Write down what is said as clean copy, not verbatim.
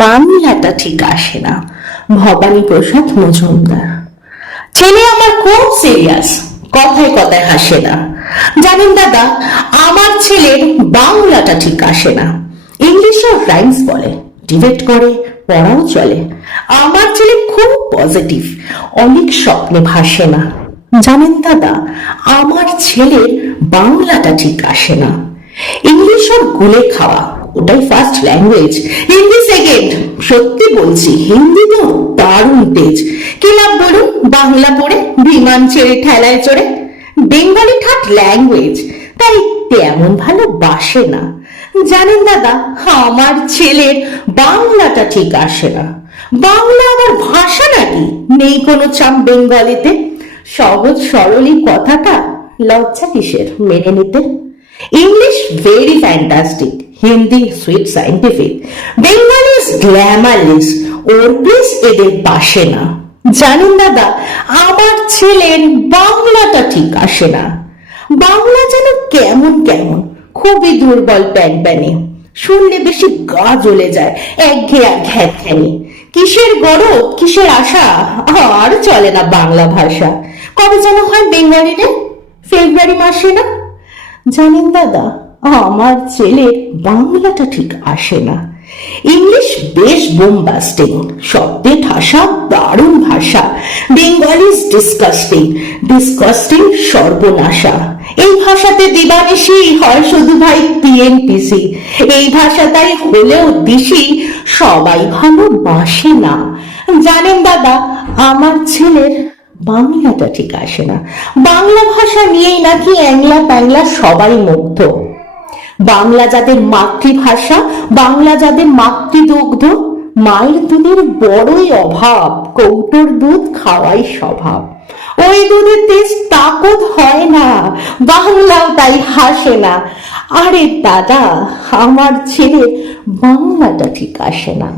বাংলাটা ঠিক আসে না। ভবানী প্রসাদ মজুমদার। ছেলে আমার খুব সিরিয়াস, কথায় কথায় হাসে না। জানেন দাদা, আমার ছেলের বাংলাটা ঠিক আসে না। ইংলিশও রাইমস বলে, ডিবেট করে, পড়াও চলে। আমার ছেলে খুব পজিটিভ, অনেক স্বপ্নে ভাসে না। জানেন দাদা, আমার ছেলের বাংলাটা ঠিক আসে না। ইংলিশ ওর গুলে খাওয়া, ওটাই ফার্স্ট ল্যাঙ্গুয়েজ, হিন্দি সেকেন্ড। সত্যি বলছি, হিন্দি তো দারুণ তেজ। কি লাভ বলুন বাংলা পড়ে, বিমান ছেড়ে ঠেলায় চড়ে। বেঙ্গলি থার্ড ল্যাঙ্গুয়েজ, তাই তেমন ভালো বাসে না। জানেন দাদা, আমার ছেলের বাংলাটা ঠিক আসে না। বাংলা আমার ভাষা নাকি? নেই কোনো চাপ বেঙ্গলিতে। সহজ সরলই কথাটা, লজ্জা কিসের মেনে নিতে? English very fantastic, Hindi sweet scientific, Bengali glamourless, or please এদের পাশে না। জানেন দাদা, আমার ছেলের বাংলাটা ঠিক আসে না। বাংলা যেন কেমন কেমন, খুবই দুর্বল প্যানপ্যানে। শুনলে বেশি গা জ্বলে যায়, একঘেয়ে ঘ্যানঘ্যানি। কিসের গরব, কিসের আশা, আর চলে না বাংলা ভাষা। কবে যেন হয় বেঙ্গলি ডে, ফেব্রুয়ারি মাসে না? জানেন দাদা, আমার ছেলের বাংলাটা ঠিক আসে না। ইংলিশ বেশ বোমবাস্টিং, শব্দে ঠাসা, দারুণ ভাষা। বেঙ্গলি ডিসকাস্টিং, ডিসকাস্টিং সর্বনাশা। এই ভাষাতে দিবানিশি হয় শুধু ভাই পিএনপিসি। এই ভাষা তাই হলেও দিশি, সবাই ভালোবাসে না। জানেন দাদা, আমার ছেলের বাংলাটা ঠিক আসে না। বাংলা ভাষা নিয়েই নাকি অ্যাংলা প্যাংলা সবাই মুগ্ধ। বাংলা যাদের মাতৃভাষা, বাংলা যাদের মাতৃদুগ্ধ, মায়ের দুধের বড়ই অভাব, কৌটোর দুধ খাওয়াই স্বভাব। ওই দুধের তেজ তাকত হয় না, বাংলাও তাই হাসে না। আরে দাদা, আমার ছেলে বাংলাটা ঠিক আসে না।